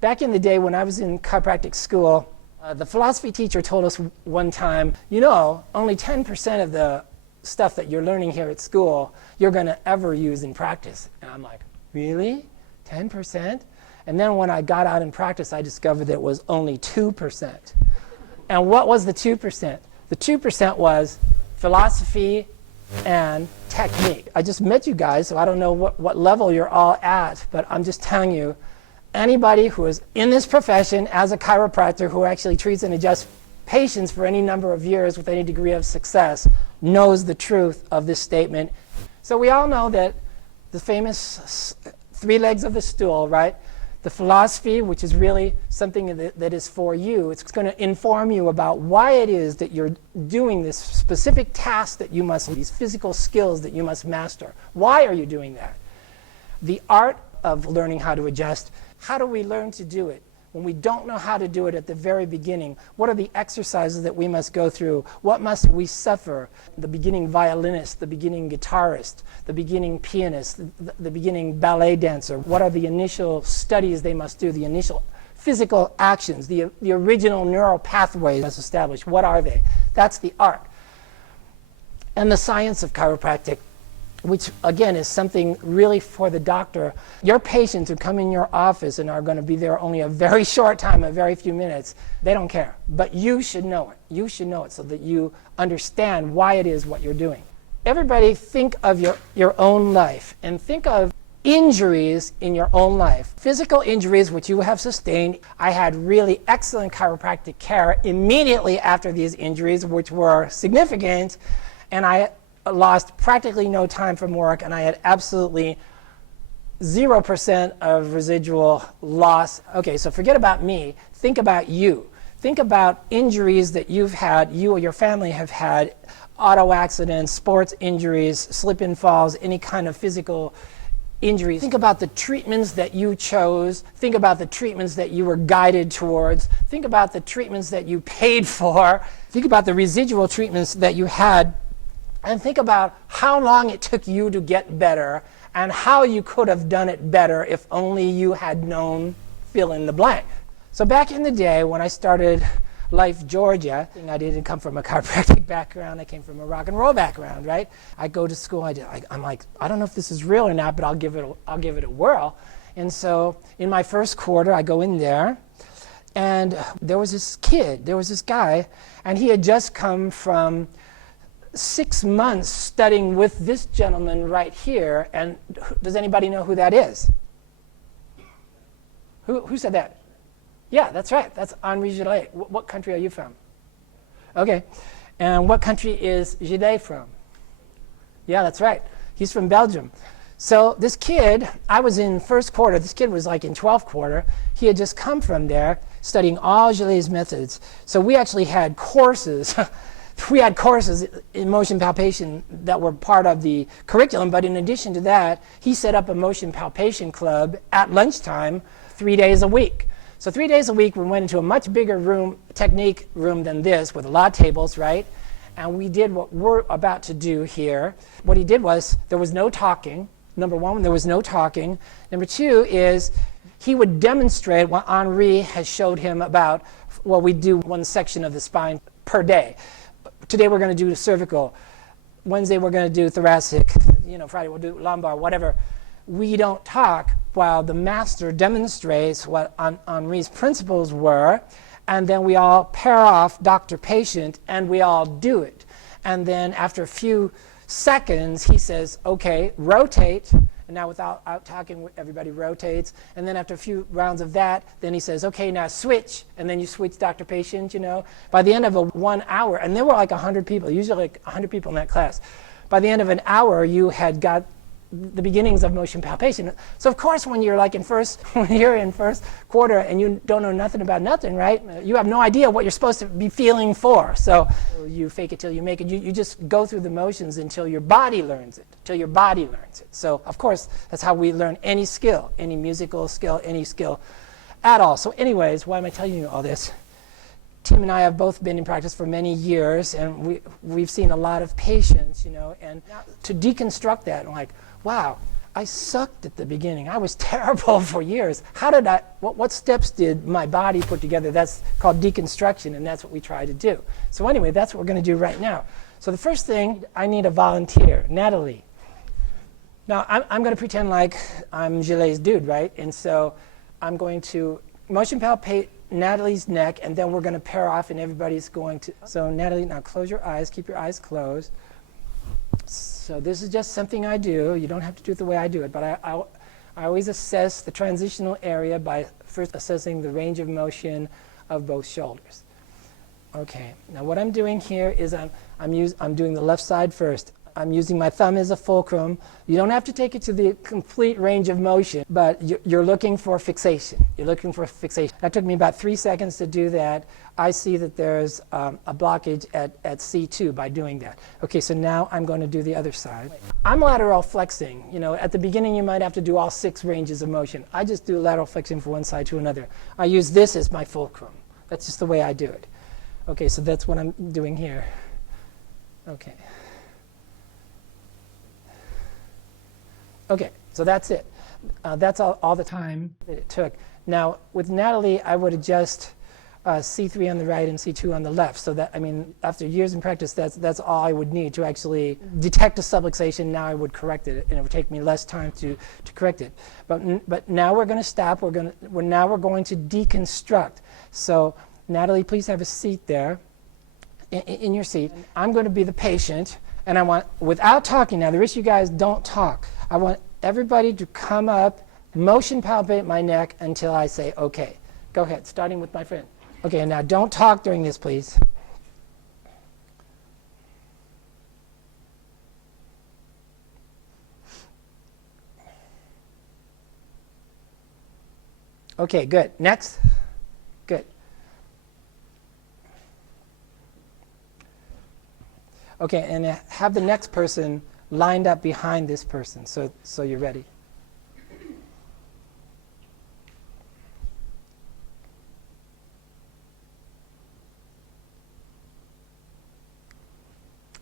Back in the day when I was in chiropractic school, the philosophy teacher told us one time, you know, only 10% of the stuff that you're learning here at school you're going to ever use in practice. And I'm like, really? 10%? And then when I got out in practice, I discovered that it was only 2%. And what was the 2%? The 2% was philosophy and technique. I just met you guys, so I don't know what level you're all at, but I'm just telling you, anybody who is in this profession as a chiropractor who actually treats and adjusts patients for any number of years with any degree of success knows the truth of this statement. So we all know that the famous 3 legs of the stool, right? The philosophy, which is really something that is for you. It's going to inform you about why it is that you're doing this specific task that you must, these physical skills that you must master. Why are you doing that? The art of learning how to adjust. How do we learn to do it? When we don't know how to do it at the very beginning, what are the exercises that we must go through? What must we suffer? The beginning violinist, the beginning guitarist, the beginning pianist, the beginning ballet dancer. What are the initial studies they must do? The initial physical actions, the original neural pathways must establish. What are they? That's the art. And the science of chiropractic, which again is something really for the doctor. Your patients who come in your office and are going to be there only a very short time, a very few minutes, they don't care. But you should know it. You should know it so that you understand why it is what you're doing. Everybody think of your own life and think of injuries in your own life. Physical injuries which you have sustained. I had really excellent chiropractic care immediately after these injuries, which were significant, and I lost practically no time from work, and I had absolutely 0% of residual loss. Okay, so forget about me. Think about you. Think about injuries that you've had, you or your family have had, auto accidents, sports injuries, slip and falls, any kind of physical injuries. Think about the treatments that you chose. Think about the treatments that you were guided towards. Think about the treatments that you paid for. Think about the residual treatments that you had. And think about how long it took you to get better and how you could have done it better if only you had known fill in the blank. So back in the day when I started Life Georgia, I didn't come from a chiropractic background. I came from a rock and roll background, right? I go to school. I'm like, I don't know if this is real or not, but I'll give it a whirl. And so in my first quarter, I go in there, and there was this kid, there was this guy, and he had just come from 6 months studying with this gentleman right here. And does anybody know who that is? Who said that? Yeah, that's right. That's Henri Gillet. What country are you from? Okay. And what country is Gillet from? Yeah, that's right. He's from Belgium. So this kid, I was in first quarter. This kid was like in 12th quarter. He had just come from there studying all Gillet's methods. So we actually had courses. We had courses in motion palpation that were part of the curriculum, but in addition to that, he set up a motion palpation club at lunchtime 3 days a week. So 3 days a week, we went into a much bigger room, technique room than this, with a lot of tables, right? And we did what we're about to do here. What he did was, there was no talking. Number one, there was no talking. Number two is, he would demonstrate what Henri has showed him about, well, we do one section of the spine per day. Today we're going to do cervical. Wednesday we're going to do thoracic. Friday we'll do lumbar, whatever. We don't talk while the master demonstrates what Henri's principles were, and then we all pair off doctor-patient, and we all do it. And then after a few seconds, he says, okay, rotate. And now without talking, everybody rotates. And then after a few rounds of that, then he says, okay, now switch. And then you switch doctor-patient, By the end of 1 hour, and there were like 100 people, usually like 100 people in that class. By the end of an hour, you had got the beginnings of motion palpation. So of course, when you're in first quarter and you don't know nothing about nothing, right? You have no idea what you're supposed to be feeling for. So you fake it till you make it. You just go through the motions until your body learns it. So of course, that's how we learn any skill, any musical skill, any skill at all. So anyways, why am I telling you all this? Tim and I have both been in practice for many years, and we've seen a lot of patients, and to deconstruct that, I'm like, wow, I sucked at the beginning. I was terrible for years. How did what steps did my body put together? That's called deconstruction, and that's what we try to do. So anyway, that's what we're going to do right now. So the first thing, I need a volunteer, Natalie. Now, I'm going to pretend like I'm Gillet's dude, right? And so I'm going to motion palpate Natalie's neck, and then we're going to pair off, and everybody's going to. So Natalie, now close your eyes. Keep your eyes closed. So this is just something I do. You don't have to do it the way I do it, but I always assess the transitional area by first assessing the range of motion of both shoulders. Okay, now what I'm doing here is I'm doing the left side first. I'm using my thumb as a fulcrum. You don't have to take it to the complete range of motion, but you're looking for fixation. You're looking for fixation. That took me about 3 seconds to do that. I see that there's a blockage at C2 by doing that. Okay, so now I'm going to do the other side. I'm lateral flexing. You know, at the beginning you might have to do all 6 ranges of motion. I just do lateral flexing from one side to another. I use this as my fulcrum. That's just the way I do it. Okay, so that's what I'm doing here. Okay. Okay, so that's it. That's all the time that it took. Now, with Natalie, I would adjust C3 on the right and C2 on the left. So that, I mean, after years in practice, that's all I would need to actually detect a subluxation. Now I would correct it, and it would take me less time to correct it. But now we're going to stop. Now we're going to deconstruct. So Natalie, please have a seat there, in your seat. I'm going to be the patient, and I want, without talking now, the rest of you guys don't talk. I want everybody to come up, motion palpate my neck until I say okay. Go ahead, starting with my friend. Okay, and now don't talk during this, please. Okay, good. Next. Good. Okay, and have the next person lined up behind this person, so you're ready.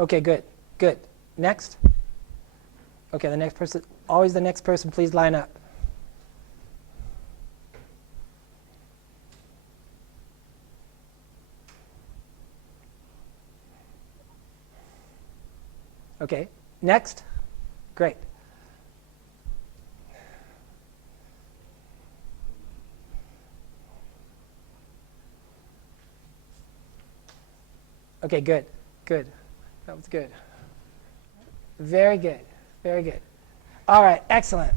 Okay, good, good. Next. Okay, the next person, always the next person, please line up. Okay, next. Great. Okay, good, good. That was good. Very good, very good. All right, excellent.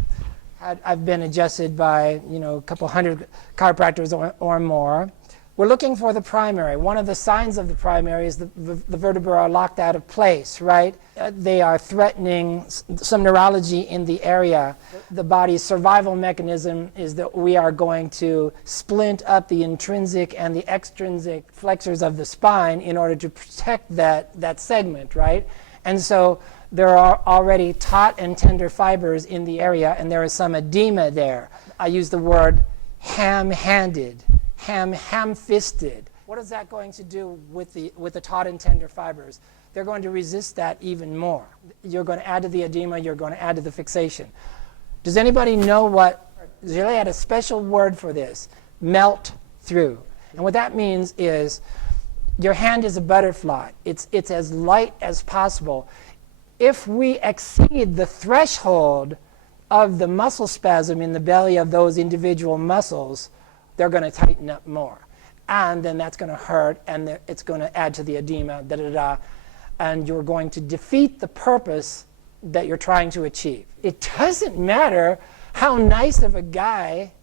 I've been adjusted by, a couple hundred chiropractors or more. We're looking for the primary. One of the signs of the primary is the vertebrae are locked out of place, right? They are threatening some neurology in the area. The body's survival mechanism is that we are going to splint up the intrinsic and the extrinsic flexors of the spine in order to protect that segment, right? And so there are already taut and tender fibers in the area, and there is some edema there. I use the word ham-handed. Ham-fisted. What is that going to do with the taut and tender fibers? They're going to resist that even more. You're going to add to the edema. You're going to add to the fixation. Does anybody know what? Gillet had a special word for this: melt through. And what that means is your hand is a butterfly. It's as light as possible. If we exceed the threshold of the muscle spasm in the belly of those individual muscles, they're going to tighten up more. And then that's going to hurt, and it's going to add to the edema, and you're going to defeat the purpose that you're trying to achieve. It doesn't matter how nice of a guy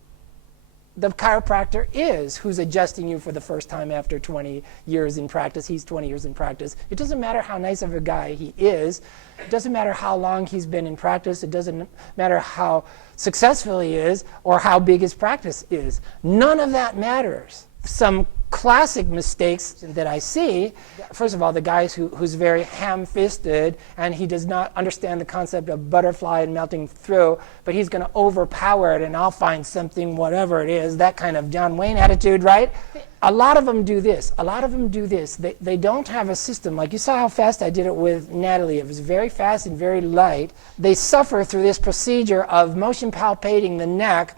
the chiropractor is who's adjusting you for the first time after 20 years in practice. He's 20 years in practice. It doesn't matter how nice of a guy he is. It doesn't matter how long he's been in practice. It doesn't matter how successful he is or how big his practice is. None of that matters. Some classic mistakes that I see, first of all, the guy who's very ham-fisted and he does not understand the concept of butterfly and melting through, but he's going to overpower it and I'll find something, whatever it is, that kind of John Wayne attitude, right? A lot of them do this. A lot of them do this. They don't have a system. Like you saw how fast I did it with Natalie. It was very fast and very light. They suffer through this procedure of motion palpating the neck,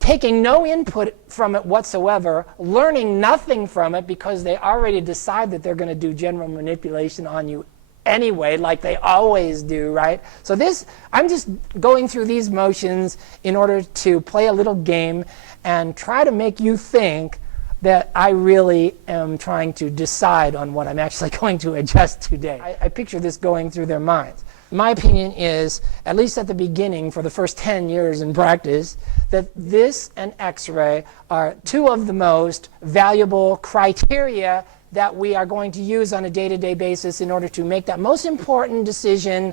taking no input from it whatsoever, learning nothing from it because they already decide that they're going to do general manipulation on you anyway, like they always do, right? So this, I'm just going through these motions in order to play a little game and try to make you think that I really am trying to decide on what I'm actually going to adjust today. I picture this going through their minds. My opinion is, at least at the beginning, for the first 10 years in practice, that this and X-ray are two of the most valuable criteria that we are going to use on a day-to-day basis in order to make that most important decision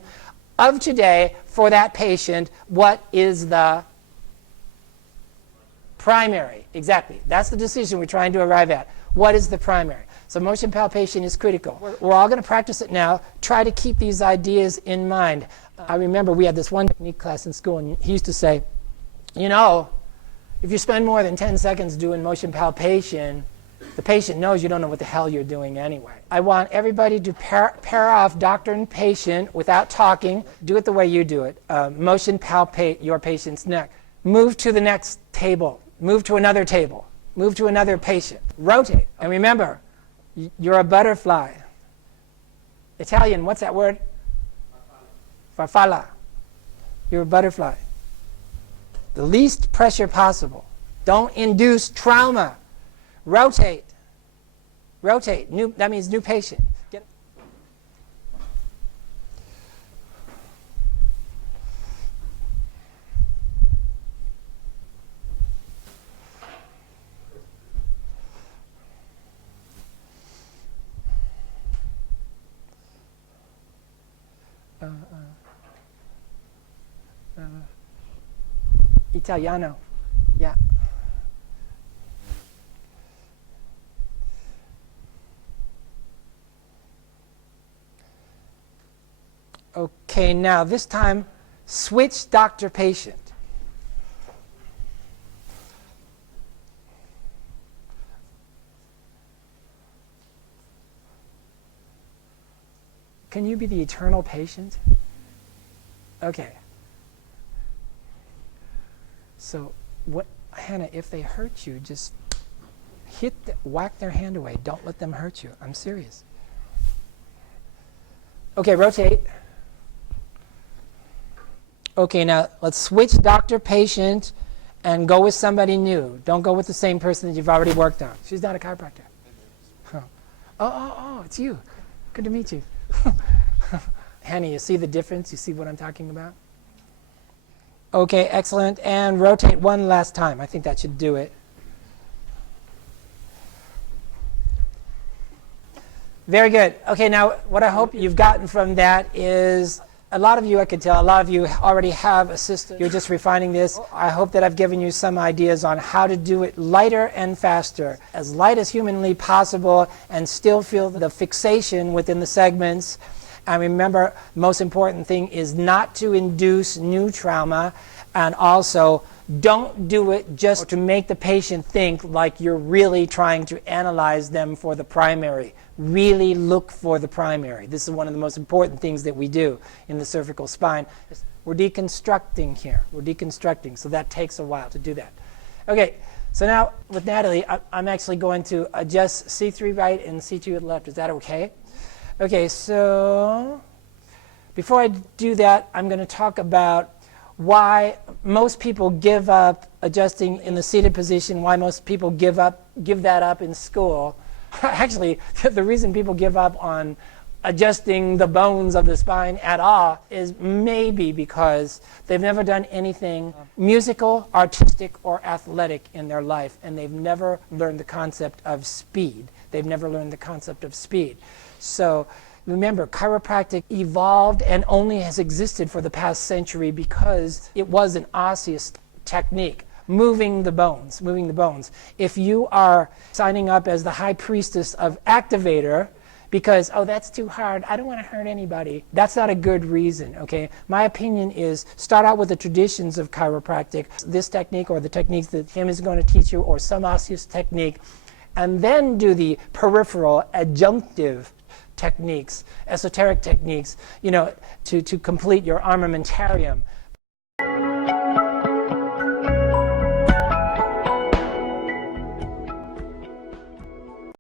of today for that patient. What is the primary? Exactly. That's the decision we're trying to arrive at. What is the primary? So motion palpation is critical. We're all going to practice it now. Try to keep these ideas in mind. I remember we had this one technique class in school, and he used to say, you know, if you spend more than 10 seconds doing motion palpation, the patient knows you don't know what the hell you're doing anyway. I want everybody to pair off doctor and patient without talking. Do it the way you do it. Motion palpate your patient's neck. Move to the next table. Move to another table. Move to another patient. Rotate. And remember, you're a butterfly. Italian, what's that word? Farfalla. You're a butterfly. The least pressure possible. Don't induce trauma. Rotate. Rotate. That means new patient. Get Italiano. Yeah. Okay, now this time, switch doctor-patient. Can you be the eternal patient? Okay. So, Hannah, if they hurt you, just whack their hand away. Don't let them hurt you. I'm serious. Okay, rotate. Okay, now let's switch doctor-patient and go with somebody new. Don't go with the same person that you've already worked on. She's not a chiropractor. Oh, it's you. Good to meet you. Hannah, you see the difference? You see what I'm talking about? Okay, excellent. And rotate one last time. I think that should do it. Very good. Okay, now what I hope you've gotten from that is a lot of you, I could tell, a lot of you already have a system. You're just refining this. I hope that I've given you some ideas on how to do it lighter and faster, as light as humanly possible, and still feel the fixation within the segments. And remember, most important thing is not to induce new trauma, and also don't do it just to make the patient think like you're really trying to analyze them for the primary. Really look for the primary. This is one of the most important things that we do in the cervical spine. We're deconstructing here. We're deconstructing, so that takes a while to do that. Okay, so now with Natalie, I'm actually going to adjust C3 right and C2 left. Is that okay? Okay, so before I do that, I'm going to talk about why most people give up adjusting in the seated position, why most people give that up in school. Actually, the reason people give up on adjusting the bones of the spine at all is maybe because they've never done anything musical, artistic, or athletic in their life, and they've never learned the concept of speed. They've never learned the concept of speed. So remember, chiropractic evolved and only has existed for the past century because it was an osseous technique. moving the bones, moving the bones. If you are signing up as the high priestess of activator because, oh, that's too hard, I don't want to hurt anybody, that's not a good reason, okay? My opinion is start out with the traditions of chiropractic, this technique or the techniques that Tim is going to teach you, or some osseous technique, and then do the peripheral adjunctive techniques, esoteric techniques, you know, to complete your armamentarium.